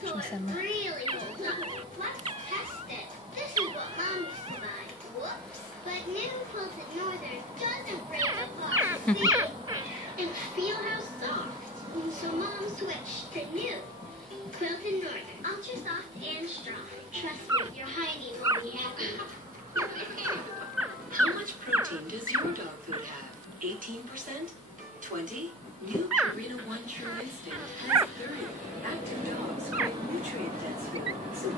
so it really holds up. Let's test it. This is what Mom used to buy. Whoops. But new quilted northern doesn't break apart. See? And feel how soft. And so Mom switched to new quilted northern. Ultra soft and strong. Trust me, your Heidi will be happy. How much protein does your dog food have? 18%? 20? New Purina One True Instinct has 30. Active dogs crave nutrient-dense food, so